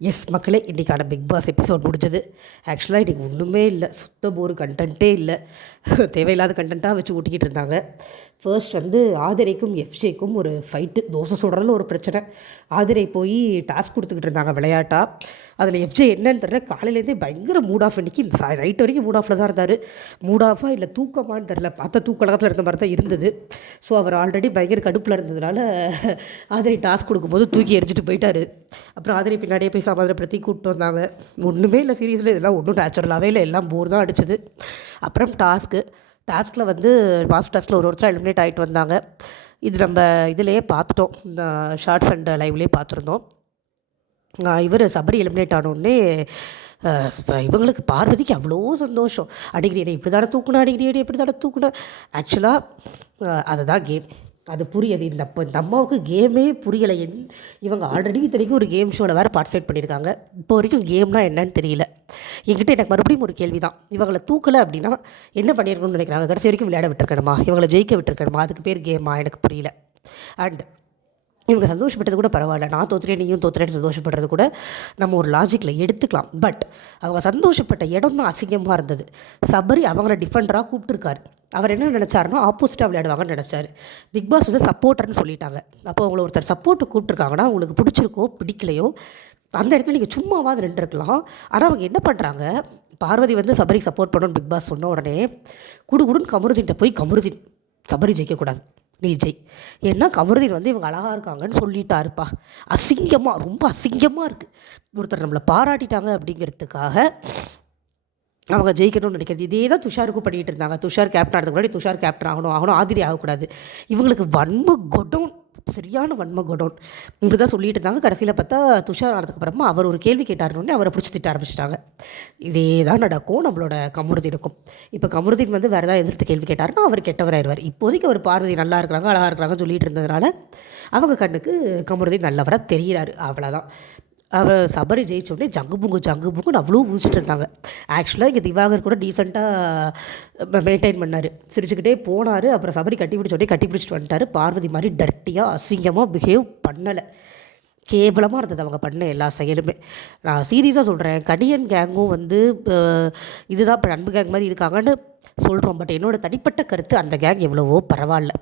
S மக்களே இன்றைக்கான big pass episode முடிஞ்சது. ஆக்சுவலாக இன்றைக்கி ஒன்றுமே இல்லை. சுத்தம் ஒரு கண்டென்ட்டே இல்லை. தேவையில்லாத கண்டென்ட்டாக வச்சு ஊட்டிக்கிட்டு இருந்தாங்க. ஃபர்ஸ்ட் வந்து ஆதிரைக்கும் எஃப்ஜேக்கும் ஒரு ஃபைட்டு தோசை சுடுறதுல ஒரு பிரச்சனை. ஆதிரை போய் டாஸ்க் கொடுத்துக்கிட்டு இருந்தாங்க விளையாட்டாக அதில் எஃப்ஜே என்னன்னு தெரியல காலையிலேருந்தே பயங்கர மூட் ஆஃப் அன்றைக்கி நைட் வரைக்கும் மூட் ஆஃபில் தான் இருந்தார். மூட் ஆஃபாக இல்லை தூக்கமான்னு தெரில பார்த்தா தூக்கலகத்தில் இருந்த மாதிரி தான் இருந்தது. ஸோ அவர் ஆல்ரெடி பயங்கர கடுப்பில் இருந்ததுனால ஆதிரை டாஸ்க் கொடுக்கும்போது தூக்கி எரிஞ்சிட்டு போயிட்டார். அப்புறம் ஆதிரை பின்னாடியே போய் சமாதானப்படுத்தி கூப்பிட்டு வந்தாங்க. ஒன்றுமே இல்லை சீரியஸில் இதெல்லாம் ஒன்றும் நேச்சுரலாகவே இல்லை. எல்லாம் போர் தான் அடிச்சது. அப்புறம் டாஸ்க்கு டாஸ்கில் வந்து மாஸ்டர் டாஸ்கில் ஒரு ஒருத்தர் எலிமினேட் ஆகிட்டு வந்தாங்க. இது நம்ம இதிலேயே பார்த்துட்டோம். இந்த ஷார்ட்ஸ் அண்ட் லைவ்லேயே பார்த்துருந்தோம். இவர் சபரி எலிமினேட் ஆனோடனே இவங்களுக்கு பார்வதிக்கு அவ்வளோ சந்தோஷம். அடிக்கடி என்னை இப்படி தானே தூக்கணும் அடிக்கடி என்னை இப்படி தானே தூக்கணும் ஆக்சுவலாக அதுதான் கேம் அது புரியுது. இந்த அப்போ இந்த அம்மாவுக்கு கேமே புரியலை. என் இவங்க ஆல்ரெடி இத்தனைக்கும் ஒரு கேம் ஷோவில் வேறு பார்ட்டிசிபேட் பண்ணியிருக்காங்க. இப்போ வரைக்கும் கேம்னா என்னன்னு தெரியல. என்கிட்ட எனக்கு மறுபடியும் ஒரு கேள்வி தான் இவங்களை தூக்கலை அப்படின்னா என்ன பண்ணியிருக்கணும்னு நினைக்கிறாங்க கடைசி வரைக்கும் விளையாட விட்டுருக்கணுமா? இவங்களை ஜெயிக்க விட்டுருக்கணுமா? அதுக்கு பேர் கேமா எனக்கு புரியல. அண்ட் இவங்க சந்தோஷப்பட்டது கூட பரவாயில்ல. நான் தோத்துறேன் நீயும் தோத்துறேன்னு சந்தோஷப்படுறது கூட நம்ம ஒரு லாஜிக்கில் எடுத்துக்கலாம். பட் அவங்க சந்தோஷப்பட்ட இடம் தான் அசிங்கமாக இருந்தது. சபரி அவங்கள டிஃபெண்டராக கூப்பிட்டுருக்காரு. அவர் என்ன நினச்சாருன்னா ஆப்போசிட்டாக விளையாடுவாங்கன்னு நினச்சாரு. பிக் பாஸ் வந்து சப்போர்ட்டர்னு சொல்லிட்டாங்க. அப்போ அவங்கள ஒருத்தர் சப்போர்ட்டு கூப்பிட்ருக்காங்கன்னா உங்களுக்கு பிடிச்சிருக்கோ பிடிக்கலையோ அந்த இடத்துல நீங்கள் சும்மாவாது நின்றுருக்கலாம் ஆனால் அவங்க என்ன பண்ணுறாங்க பார்வதி வந்து சபரி சப்போர்ட் பண்ணணும்னு பிக் பாஸ் சொன்ன உடனே குடுகுடுன்னு கமருதின்ட்ட போய் கமருதின் சபரி ஜெயிக்கக்கூடாது. நீ ஏன்னா கமருதீன் வந்து இவங்க அழகாக இருக்காங்கன்னு சொல்லிட்டாருப்பா. அசிங்கமாக ரொம்ப அசிங்கமாக இருக்குது ஒருத்தர் நம்மளை பாராட்டிட்டாங்க அப்படிங்கிறதுக்காக அவங்க ஜெயிக்கணும்னு நினைக்கிறது. இதே தான் துஷாருக்கும் பண்ணிகிட்டு இருந்தாங்க. துஷார் கேப்டன் ஆகிறதுக்கு முன்னாடி துஷார் கேப்டன் ஆகணும். ஆகணும். ஆதிரி ஆகக்கூடாது. இவங்களுக்கு வன்மு கொடோன் சரியான வன்ம குடோன் இப்படி தான் சொல்லிட்டு இருந்தாங்க. கடைசியில் பார்த்தா துஷார் ஆனதுக்கப்புறமா அவர் ஒரு கேள்வி கேட்டாருன்னு அவரை பிடிச்சி திட்ட ஆரம்பிச்சிட்டாங்க. இதே தான் நடக்கும் நம்மளோட கமருதீனுக்கும். இப்போ கமருதீன் வந்து வேறு ஏதாவது எதிர்த்து கேள்வி கேட்டாருன்னா அவர் கெட்டவராயிருவார். இப்போதைக்கு அவர் பார்வதி நல்லா இருக்கிறாங்க அழகாக இருக்கிறாங்கன்னு சொல்லிட்டு இருந்ததுனால அவங்க கண்ணுக்கு கமருதீன் நல்லவராக தெரிகிறாரு அவ்வளோதான் அவர் சபரி ஜெயிச்சோடனே ஜங்கு புங்கு ஜங்கு புங்குன்னு அவ்வளோ ஊசிட்டு இருந்தாங்க. ஆக்சுவலாக இங்கே திவாகர் கூட டீசெண்டாக மெயின்டைன் பண்ணார். சிரிச்சுக்கிட்டே போனார். அப்புறம் சபரி கட்டி பிடிச்சோடனே கட்டி பிடிச்சிட்டு வந்துட்டார். பார்வதி மாதிரி டர்ட்டியாக அசிங்கமாக பிஹேவ் பண்ணலை. கேவலமாக இருந்தது அவங்க பண்ண எல்லா செயலுமே. நான் சீரியஸாக சொல்கிறேன் கடியன் கேங்கும் வந்து இதுதான் இப்போ அன்பு கேங் மாதிரி இருக்காங்கன்னு சொல்கிறோம் பட் என்னோடய தனிப்பட்ட கருத்து அந்த கேங் எவ்வளவோ பரவாயில்ல.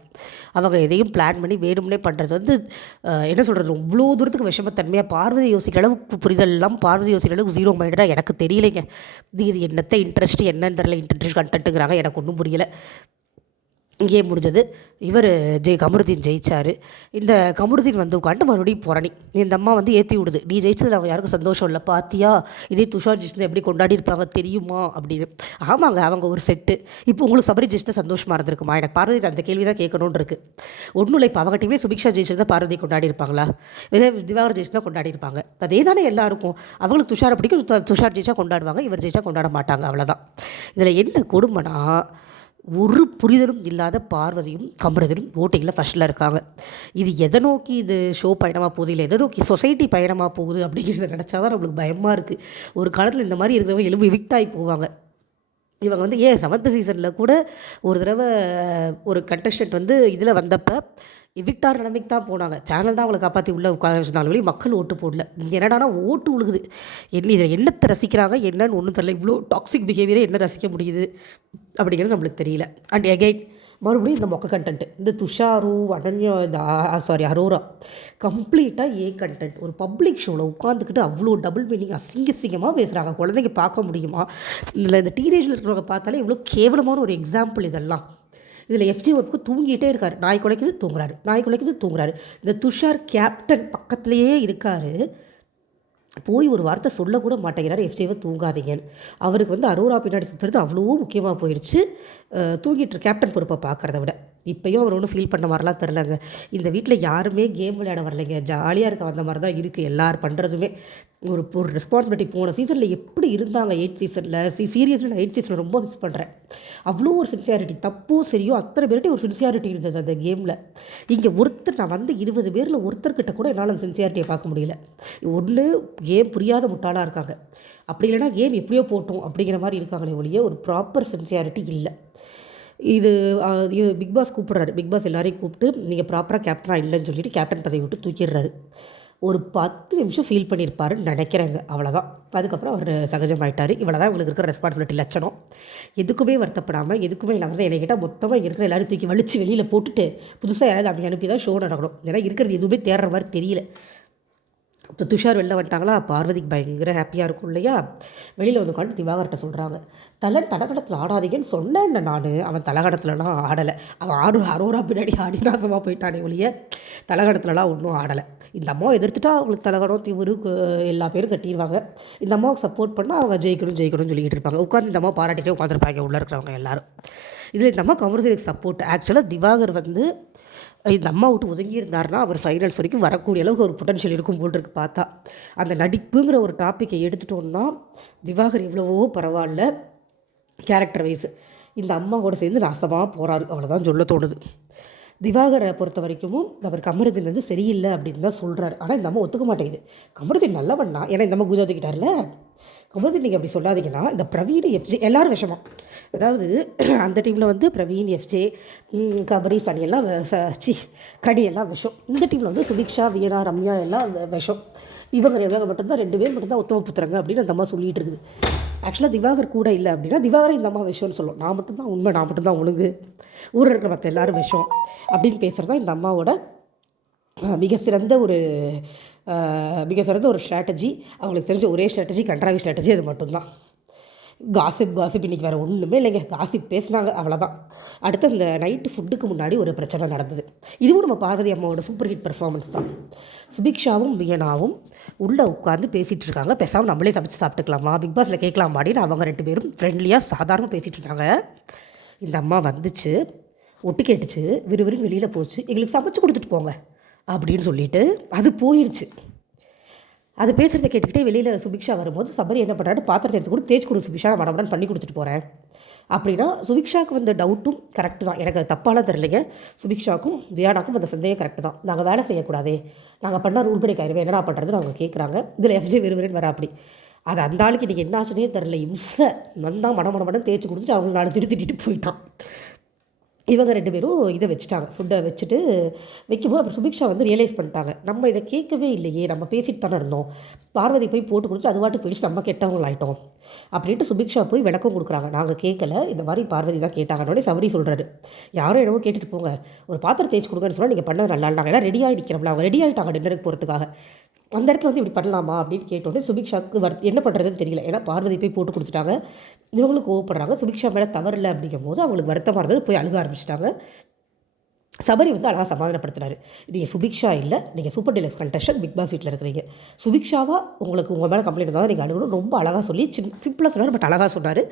அவங்க எதையும் பிளான் பண்ணி வேணும்னே பண்ணுறது வந்து என்ன சொல்கிறது இவ்வளோ தூரத்துக்கு விஷமத்தன்மையாக பார்வதி யோசிக்கிற அளவுக்கு புரிதல் எல்லாம் பார்வதி யோசிக்கிற அளவுக்கு ஜீரோ மைண்டடாக எனக்கு தெரியலைங்க. இது என்னத்தை இன்ட்ரெஸ்ட் என்னன்னு தெரியல. இன்ட்ரெஸ்ட் கண்டென்ட்டுங்கிறாங்க எனக்கு ஒன்றும் புரியலை. இங்கே முடிஞ்சது. இவர் ஜெய் கமருதீன் ஜெயிச்சார். இந்த கமருதீன் வந்து உட்காந்து மறுபடியும் புரணி இந்த அம்மா வந்து ஏற்றி விடுது. நீ ஜெயிச்சது அவன் யாருக்கும் சந்தோஷம் இல்லை. பாத்தியா? இதே துஷார் ஜெயிச்சது எப்படி கொண்டாடி இருப்பாங்க? தெரியுமா? அப்படின்னு. ஆமாங்க அவங்க ஒரு செட்டு. இப்போ உங்களுக்கு சபரி ஜெயிச்சு சந்தோஷமாக இருந்திருக்குமா? எனக்கு பார்வதி அந்த கேள்வி தான் கேட்கணுன்னு இருக்குது ஒன்றும் இல்லை இப்போ அவங்ககிட்டயுமே சுபிக்ஷா ஜெயிச்சதை பார்வதி கொண்டாடி இருப்பாங்களா? இதே திவாகர் ஜெயிச்சு தான் கொண்டாடி இருப்பாங்க. அதே தானே எல்லாருக்கும். அவங்களுக்கு துஷார் பிடிக்கும். துஷார் ஜெயிச்சா கொண்டாடுவாங்க. இவர் ஜெயிச்சா கொண்டாட மாட்டாங்க. அவ்வளோதான் இதில் என்ன கொடுமைனா ஒரு புரிதலும் இல்லாத பார்வதியும் கமரதனும் ஓட்டிங்கில் ஃபஸ்ட்டில் இருக்காங்க. இது எதை நோக்கி இது ஷோ பயணமாக போகுது? இல்லை எதை நோக்கி சொசைட்டி பயணமாக போகுது? அப்படிங்கிறத நினச்சா தான் நம்மளுக்கு பயமாக இருக்குது ஒரு காலத்தில் இந்த மாதிரி இருக்கிறவங்க எலும்பு விக்டாகி போவாங்க. இவங்க வந்து ஏன் செவன்த் சீசனில் கூட ஒரு தடவை ஒரு கண்டஸ்டன்ட் வந்து இதில் வந்தப்போ விக்டார் நிலைமைக்கு தான் போனாங்க. சேனல் தான் அவளை காப்பாற்றி உள்ளே உட்கார வச்சிருந்தாலும் வழி மக்கள் ஓட்டு போடல. என்னடானா ஓட்டு உழுகுது. என்ன இதை என்னத்தை ரசிக்கிறாங்க என்னன்னு ஒன்றும் தெரியல. இவ்வளோ டாக்ஸிக் பிஹேவியரை என்ன ரசிக்க முடியுது அப்படிங்கிறது நம்மளுக்கு தெரியல. அண்ட் எகைன் மறுபடியும் இந்த மொக்க கண்டென்ட் இந்த துஷாரு அனன்யா இந்த சாரி அரோரா கம்ப்ளீட்டாக ஏ கண்டென்ட் ஒரு பப்ளிக் ஷோவில் உட்காந்துக்கிட்டு அவ்வளோ டபுள் மீனிங் அசிங்க சிங்கமாக பேசுகிறாங்க குழந்தைங்க பார்க்க முடியுமா? இதில் இந்த டீனேஜில் இருக்கிறவங்க பார்த்தாலே இவ்வளோ கேவலமான ஒரு எக்ஸாம்பிள் இதெல்லாம். இதில் எஃப்ஜி ஒர்க்கு தூங்கிட்டே இருக்கார். நாய் குலைக்குது தூங்குறாரு. நாய் குலைக்குது தூங்குறாரு. இந்த துஷார் கேப்டன் பக்கத்துலேயே இருக்கார். போய் ஒரு வார்த்தை சொல்லக்கூட மாட்டேங்கிறார். எஃப்ஜேவை தூங்காதீங்கன்னு. அவருக்கு வந்து அரோரா பின்னாடி சுற்றுறது அவ்வளோ முக்கியமாக போயிடுச்சு தூங்கிட்டு கேப்டன் பொறுப்பை பார்க்குறத விட. இப்போயும் அவர் ஒன்றும் ஃபீல் பண்ண மாதிரிலாம் தெரிலங்க. இந்த வீட்டில் யாருமே கேம் விளையாட வரலைங்க. ஜாலியாக இருக்க வந்த மாதிரி தான் இருக்குது எல்லோரும் பண்ணுறதுமே ஒரு ஒரு ரெஸ்பான்சிபிலிட்டி போன சீசனில் எப்படி இருந்தாங்க எயிட் சீசனில் சி சீரியஸில் நான் எயிட் சீசனில் ரொம்ப மிஸ் பண்ணுறேன் அவ்வளோ ஒரு சின்சியாரிட்டி தப்போ சரியோ அத்தனை பேர்கிட்ட ஒரு சின்சியாரிட்டி இருந்தது அந்த கேமில் இங்கே ஒருத்தர் நான் வந்து இருபது பேரில் ஒருத்தர்கிட்ட கூட என்னால் அந்த சின்சியாரிட்டியை பார்க்க முடியல. ஒன்று கேம் புரியாத முட்டாளாக இருக்காங்க. அப்படி இல்லைனா கேம் எப்படியோ போட்டோம் அப்படிங்கிற மாதிரி இருக்காங்களே ஒழிய ஒரு ப்ராப்பர் சின்சியாரிட்டி இல்லை. இது பிக் பாஸ் கூப்பிட்றாரு. பிக் பாஸ் எல்லாரையும் கூப்பிட்டு நீங்கள் ப்ராப்பராக கேப்டனாக இல்லைன்னு சொல்லிட்டு கேப்டன் பதவி விட்டு தூக்கிடுறாரு. ஒரு பத்து நிமிஷம் ஃபீல் பண்ணியிருப்பாருன்னு நினைக்கிறேங்க. அவ்வளோதான் அதுக்கப்புறம் அவர் சகஜமாயிட்டார். இவ்வளோ தான் இவங்களுக்கு இருக்கிற ரெஸ்பான்சிபிலிட்டி லட்சணம். எதுக்குமே வருத்தப்படாமல் எதுக்குமே இல்லாமல் தான் என்னை கேட்டால் மொத்தமாக இங்கே இருக்கிற எல்லாரும் தூக்கி வலிச்சு வெளியில் போட்டுட்டு புதுசாக யாராவது அப்படி அனுப்பி தான் ஷோ நடக்கணும். ஏன்னா இருக்கிறது எதுவுமே தேடுற மாதிரி தெரியல. துஷார் வெளில வந்துட்டாங்களா? பார்வதிக்கு பயங்கர ஹாப்பியாக இருக்கும் இல்லையா? வெளியில் வந்து உட்காந்து திவாகர்கிட்ட சொல்கிறாங்க தலை தலகடத்தில் ஆடாதீங்கன்னு சொன்னேன் நான். அவன் தலகடத்துலலாம் ஆடலை. அவன் ஆறு அரோரா பின்னாடி ஆடி நாசமாக போயிட்டானே ஒழிய தலகடத்துலலாம் ஒன்றும் ஆடலை. இந்த அம்மாவை எதிர்த்துட்டா அவங்களுக்கு தலகடம் திமுரு எல்லா பேரும் கட்டிடுவாங்க இந்த அம்மாவுக்கு சப்போர்ட் பண்ணால் அவங்க ஜெயிக்கணும் ஜெயிக்கணும்னு சொல்லிக்கிட்டு இருப்பாங்க. உட்காந்து இந்த அம்மா பாராட்டிட்டே உட்காந்துருப்பாங்க உள்ளே இருக்கிறவங்க எல்லாரும். இதில் இந்த அம்மா கமர்ஷியலுக்கு சப்போர்ட் ஆக்சுவலாக திவாகர் வந்து இந்த அம்மா விட்டு ஒதுங்கி இருந்தாருன்னா அவர் ஃபைனல்ஸ் வரைக்கும் வரக்கூடிய அளவுக்கு ஒரு பொட்டன்ஷியல் இருக்கும் போல் இருக்கு பார்த்தா. அந்த நடிப்புங்கிற ஒரு டாப்பிக்கை எடுத்துட்டோம்னா திவாகர் எவ்வளவோ பரவாயில்ல கேரக்டர் வைஸ் இந்த அம்மா கூட சேர்ந்து நாசமாக போகிறாரு அவ்வளோதான் சொல்ல தோணுது. திவாகரை பொறுத்த வரைக்கும் அவர் கமருதீன் வந்து சரியில்லை அப்படின்னு தான் சொல்கிறாரு ஆனால் இந்த அம்மா ஒத்துக்க மாட்டேங்குது. கமருதீன் நல்லவன் தான். ஏன்னா இந்த அம்மா குஜா ஒத்துக்கிட்டார்ல கமருதீன் நீங்கள் அப்படி சொல்லாதீங்கன்னா இந்த பிரவீன் எஃப்ஜே எல்லாரும் விஷமா அதாவது அந்த டீமில் வந்து பிரவீன் எஃப்ஜே கபரி சனி எல்லாம் சி கடி எல்லாம் விஷம். இந்த டீமில் வந்து சுபிக்ஷா வீணா ரம்யா எல்லாம் விஷம். இவங்க இவங்க மட்டும்தான் ரெண்டு பேர் மட்டும்தான் உத்தம புத்திரங்க அப்படின்னு அந்த அம்மா சொல்லிட்டு இருக்குது. ஆக்சுவலாக திவாகர் கூட இல்லை அப்படின்னா திவாகரை இந்த அம்மா விஷம்னு சொல்லும். நான் மட்டும்தான் உண்மை நான் மட்டும்தான் ஒழுங்கு. ஊரில் இருக்கிற மற்ற எல்லோரும் விஷம் அப்படின்னு பேசுகிறது தான் இந்த அம்மாவோட மிக சிறந்த ஒரு மிக சிறந்த ஒரு ஸ்ட்ராட்டஜி அவங்களுக்கு தெரிஞ்ச ஒரே ஸ்ட்ராட்டஜி கண்ட்ராவி ஸ்ட்ராட்டஜி அது மட்டும்தான். காசிப் காசிப் இன்றைக்கி வேறு ஒன்றுமே இல்லைங்க. காசிப் பேசினாங்க அவ்வளோதான் அடுத்து அந்த நைட்டு ஃபுட்டுக்கு முன்னாடி ஒரு பிரச்சனை நடந்தது. இதுவும் நம்ம பார்வதி அம்மாவோட சூப்பர் ஹிட் பெர்ஃபார்மன்ஸ் தான். சுபிக்ஷாவும் வியனாவும் உள்ளே உட்காந்து பேசிகிட்டு இருக்காங்க. பேசாமல் நம்மளே சமைச்சு சாப்பிட்டுக்கலாமா? பிக் பாஸில் கேட்கலாமாடின்னு அவங்க ரெண்டு பேரும் ஃப்ரெண்ட்லியாக சாதாரணமாக பேசிகிட்டு இருந்தாங்க இந்த அம்மா வந்துச்சு ஒட்டு கேட்டுச்சு விறுவிறுன்னு வெளியில் போச்சு. எங்களுக்கு சமைச்சு கொடுத்துட்டு போங்க. அப்படின்னு சொல்லிட்டு அது போயிருச்சு. அது பேசுகிறத கேட்டுக்கிட்டே வெளியில் சுபிக்ஷா வரும்போது சபரி என்ன பண்ணுறாரு பாத்திரத்தை எடுத்து கூட தேய்ச்சி கொடு சுபிக்ஷா நான் மடமடன் பண்ணி கொடுத்துட்டு போகிறேன் அப்படின்னா சுபிக்ஷாவுக்கு வந்த டவுட்டும் கரெக்டு தான். எனக்கு அது தப்பாலாம் தெரிலைங்க சுபிக்ஷாக்கும் வியானாக்கும் அந்த சந்தேகம் கரெக்டு தான். நாங்கள் வேலை செய்யக்கூடாதே. நாங்கள் பண்ணால் ரூல் பிரேக் ஆயிடுவேன் என்னடா பண்ணுறதுன்னு அவங்க கேட்குறாங்க இதில் எஃப்ஜே விறுவிறுன்னு வர அப்படி. அது அந்த ஆளுக்கு இன்றைக்கி என்ன ஆச்சுனே தெரில இம்சை. வந்தால் மட மட மடம் தேய்ச்சி கொடுத்துட்டு அவங்க நாலு திருத்திட்டு திட்டிட்டு போயிட்டான். இவங்க ரெண்டு பேரும் இதை வச்சுட்டாங்க. ஃபுட்டை வச்சுட்டு வைக்கும்போது அப்புறம் சுபிக்ஷா வந்து ரியலைஸ் பண்ணிட்டாங்க. நம்ம இதை கேட்கவே இல்லையே. நம்ம பேசிட்டு தானே இருந்தோம். பார்வதி போய் போட்டு கொடுத்து அது வாட்டுக்கு போயிடுச்சு. நம்ம கெட்டவங்களாயிட்டோம். அப்படின்ட்டு சுபிக்ஷா போய் விளக்கம் கொடுக்குறாங்க. நாங்கள் கேட்கல. இந்த மாதிரி பார்வதி தான் கேட்டாங்கன்னே சவரி சொல்கிறாரு யாரும் என்னவோ கேட்டுட்டு போங்க. ஒரு பாத்திரம் தேய்ச்சி கொடுங்கன்னு சொன்னால் நீங்கள் பண்ணது நல்லா நாங்கள் ஏன்னா ரெடி ஆகிக்கிறோம்ல அவங்க ரெடி ஆகிட்டாங்க டின்னருக்கு போகிறதுக்காக அந்த இடத்துல வந்து இப்படி பண்ணலாமா அப்படின்னு கேட்டோடனே சுபிக்ஷாவுக்கு வருத் என்ன பண்ணுறதுன்னு தெரியல. ஏன்னா பார்வதி போய் போட்டு கொடுத்துட்டாங்க. இவங்களுக்கு கோவப்படுறாங்க. சுபிக்ஷா மேலே தவறில்லை அப்படிங்கும் போது அவங்களுக்கு வருத்தமாக இருந்தது. போய் அழுக ஆரம்பிச்சிட்டாங்க. சபரி வந்து அழகாக சமாதானப்படுத்துறாரு நீங்கள் சுபிக்ஷா இல்லை. நீங்கள் super deluxe contestant Bigg Boss வீட்டில் இருக்கிறீங்க. சுபிக்ஷாவாக உங்களுக்கு உங்கள் மேலே கம்ப்ளைண்ட் இருந்தால் நீங்கள் அழுகணும். ரொம்ப அழகாக சொல்லி சின் சிம்பிளாக சொன்னார் பட் அழகாக சொன்னார்.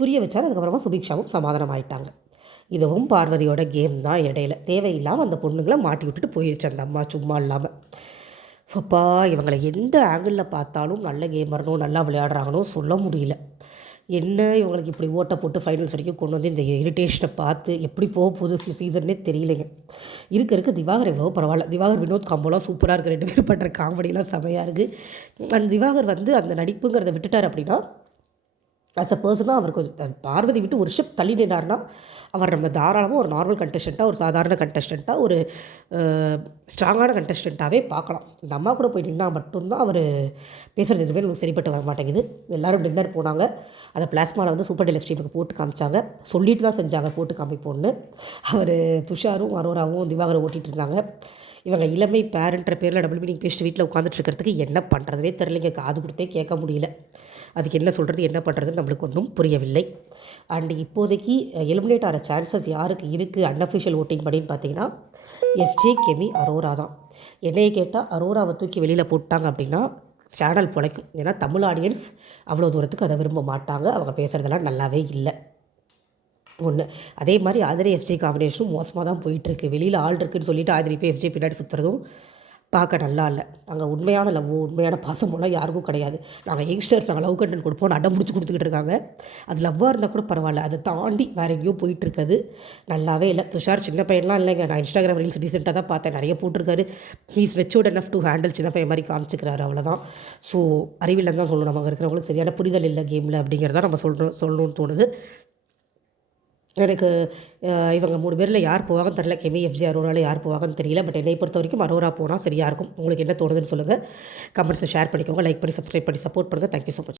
புரிய வச்சார். அதுக்கப்புறமா சுபிக்ஷாவும் சமாதானம் ஆயிட்டாங்க இதுவும் பார்வதியோட கேம் தான் இடையில. தேவையில்லாமல் அந்த பொண்ணுங்களை மாட்டி விட்டுட்டு போயிடுச்சு அந்த அம்மா. சும்மா இல்லாமல் அப்பா இவங்களை எந்த ஆங்கிளில் பார்த்தாலும் நல்ல கேமர்னோ நல்லா விளையாடுறாங்களோ சொல்ல முடியல. என்ன இவங்களுக்கு இப்படி ஓட்டை போட்டு ஃபைனல்ஸ் வரைக்கும் கொண்டு வந்து இந்த இரிட்டேஷனை பார்த்து எப்படி போக போகுது சீசன்னே தெரியலைங்க. இருக்க இருக்க திவாகர் எவ்வளோ பரவாயில்ல. திவாகர் வினோத் காம்போலாம் சூப்பராக இருக்குது ரெண்டு பேரும் பண்ணுற காமெடியெலாம் செமையாக இருக்குது அண்ட் திவாகர் வந்து அந்த நடிப்புங்கிறத விட்டுட்டார் அப்படின்னா ஆஸ் அ பர்சனாக அவர் கொஞ்சம் பார்வதி விட்டு ஒரு ஷிப் தள்ளி நின்றார்னா அவர் நம்ம தாராளமாக ஒரு நார்மல் கண்டஸ்டண்ட்டாக ஒரு சாதாரண கண்டஸ்டண்ட்டாக ஒரு ஸ்ட்ராங்கான கண்டஸ்டண்ட்டாகவே பார்க்கலாம். இந்த அம்மா கூட போய் நின்னால் மட்டும்தான் அவர் பேசுகிறது எதுவுமே நமக்கு சரிப்பட்டு வர மாட்டேங்குது. எல்லோரும் டின்னர் போனாங்க. அதை பிளாஸ்மாவில் வந்து சூப்பர் டெலக்ஸ் டீமுக்கு போட்டு காமிச்சாங்க. சொல்லிட்டு தான் செஞ்சாங்க போட்டு காமிப்போன்னு அவர் துஷாரும் அரோராவும் திவாகரும் ஓட்டிகிட்டு இருந்தாங்க. இவங்க இளமை பேரண்ட்ற பேரில் டபுள் மீனிங் பேசிட்டு வீட்டில் உட்காந்துட்டு இருக்கிறதுக்கு என்ன பண்ணுறதுனே தெரிலங்க காது கொடுத்தே கேட்க முடியல. அதுக்கு என்ன சொல்கிறது என்ன பண்ணுறதுன்னு நம்மளுக்கு ஒன்றும் புரியவில்லை. அண்ட் இப்போதைக்கு எலிமினேட் ஆகிற சான்சஸ் யாருக்கு இருக்குது அன்அஃபிஷியல் ஓட்டிங் படின்னு பார்த்தீங்கன்னா எஃப்ஜே கெமி அரோரா தான். என்னைய கேட்டால் அரோராவை தூக்கி வெளியில் போட்டாங்க அப்படின்னா சேனல் பிழைக்கும். ஏன்னா தமிழ் ஆடியன்ஸ் அவ்வளோ தூரத்துக்கு அதை விரும்ப மாட்டாங்க. அவங்க பேசுகிறதெல்லாம் நல்லாவே இல்லை. ஒன்று அதே மாதிரி ஆதிரி எஃப்ஜே காம்பினேஷனும் மோசமாக தான் போயிட்டுருக்கு வெளியில் ஆள் இருக்குன்னு சொல்லிட்டு ஆதிரி போய் எஃப்ஜே பின்னாடி சுற்றுறதும் பார்க்க நல்லா இல்லை. அங்கே உண்மையான லவ்வோ உண்மையான பாசமெல்லாம் யாருக்கும் கிடையாது. நாங்கள் யங்ஸ்டர்ஸ் நாங்கள் லவ் கண்டென்ட் கொடுப்போம் அடம் முடிச்சு கொடுத்துக்கிட்டு இருக்காங்க. அது லவ்வாக இருந்தால் கூட பரவாயில்ல. அதை தாண்டி வேறு எங்கேயோ போயிட்டுருக்குது நல்லாவே இல்லை. துஷார் சின்ன பையன்லாம் இல்லைங்க. நான் இன்ஸ்டாகிராம் ரீல்ஸ் ரீசெண்டாக தான் பார்த்தேன். நிறைய போட்டிருக்காரு. ஹீஸ் வெச்சோட் enough டு ஹேண்டில் சின்ன பையன் மாதிரி காமிச்சிக்கிறாரு. அவ்வளோதான் ஸோ அறிவில்லைன்னு தான் சொல்லணும். நம்ம இருக்கிறவங்களுக்கு சரியான புரிதல் இல்லை கேமில் அப்படிங்கிறத நம்ம சொல்கிறோம் சொல்லணும்னு தோணுது. எனக்கு இவங்க மூணு பேரில் யார் போவாங்கன்னு தெரில கெமி எஃப்ஜி அரோராவில் யார் போவாங்கன்னு தெரியல. பட் என்னை பொறுத்த வரைக்கும் அரோரா போனால் சரியாக இருக்கும். உங்களுக்கு என்ன தோணுதுன்னு சொல்லுங்கள் கமெண்ட்ஸை ஷேர் பண்ணிக்கோங்க. லைக் பண்ணி சப்ஸ்கிரைப் பண்ணி சப்போர்ட் பண்ணுங்கள் தேங்க்யூ ஸோ மச்